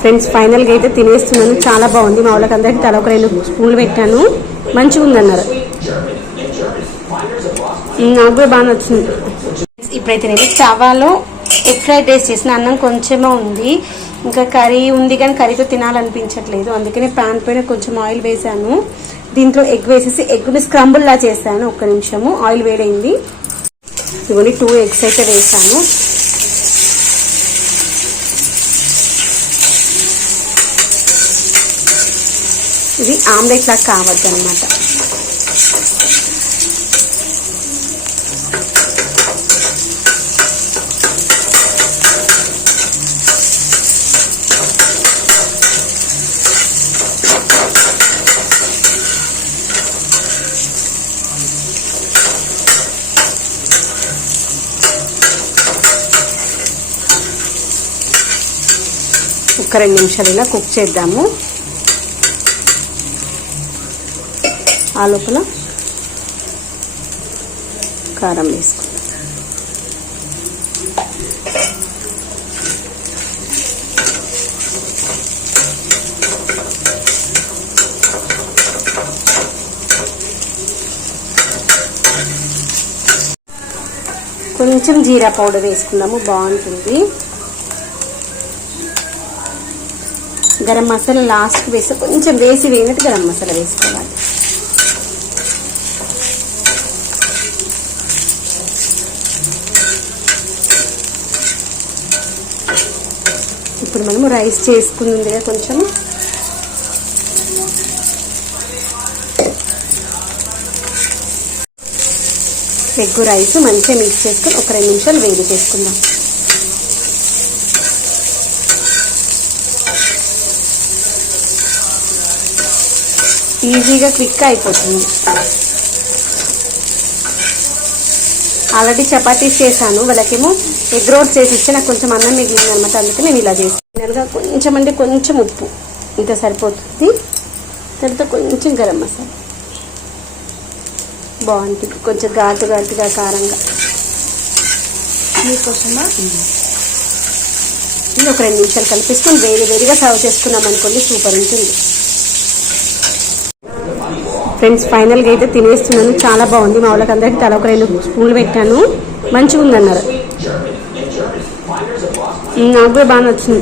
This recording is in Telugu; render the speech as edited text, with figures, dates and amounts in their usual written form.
ఫ్రెండ్స్ ఫైనల్గా అయితే తినేస్తున్నాను. చాలా బాగుంది. మా వాళ్ళకి అందరికీ తల ఒక 2 స్పూన్లు పెట్టాను. మంచిగా ఉందన్నారు. నాకు కూడా బాగా నచ్చింది. ఇప్పుడైతే నేను తవాలో ఎగ్ ఫ్రైడ్ రైస్ చేసిన అన్నం కొంచెమే ఉంది. ఇంకా కర్రీ ఉంది కానీ కర్రీతో తినాలనిపించట్లేదు. అందుకనే ప్యాన్ పైన కొంచెం ఆయిల్ వేసాను. దీంట్లో ఎగ్ వేసేసి ఎగ్ని స్క్రంబుల్ లా చేశాను. ఒక్క నిమిషము ఆయిల్ వేడైంది. ఇవన్నీ 2 ఎగ్స్ అయితే వేసాను. ఇది ఆమ్లెట్ లాగా కావద్దు అనమాట. ఒక 2 నిమిషాలు ఇలా కుక్ చేద్దాము. ఆ లోపల కారం వేసుకుందాం. కొంచెం జీరా పౌడర్ వేసుకుందాము, బాగుంటుంది. గరం మసాలా లాస్ట్కి వేసి కొంచెం వేగినట్టు గరం మసాలా వేసుకోవాలి. ఇప్పుడు మనము రైస్ చేసుకుంది కొంచెం ఎగ్ రైస్ మంచిగా మిక్స్ చేసుకొని ఒక 2 నిమిషాలు వేడి చేసుకుందాం. ఈజీగా క్విక్గా అయిపోతుంది. ఆల్రెడీ చపాతీస్ చేశాను. వాళ్ళకేమో ఎగ్ రోల్స్ చేసి ఇచ్చి నాకు కొంచెం అన్నం మిగిలింది అనమాట. అందుకే నేను ఇలా చేస్తాను. ఫైనల్గా కొంచెం అంటే కొంచెం ఉప్పు, ఇంత సరిపోతుంది. తర్వాత కొంచెం గరం మసాలా, బాగుంటుంది. కొంచెం ఘాటుగా కారంగా మీకోసమా. ఇది ఒక 2 నిమిషాలు కలిపేసుకొని వేడిగా సర్వ్ చేసుకున్నాం అనుకోండి, సూపర్ ఉంటుంది. ఫ్రెండ్స్ ఫైనల్గా అయితే తినేస్తున్నాను. చాలా బాగుంది. మా వాళ్ళకి అందరికీ తల ఒక 2 స్పూన్లు పెట్టాను. మంచిగా ఉందన్నారు. నాకు కూడా బాగా నచ్చింది.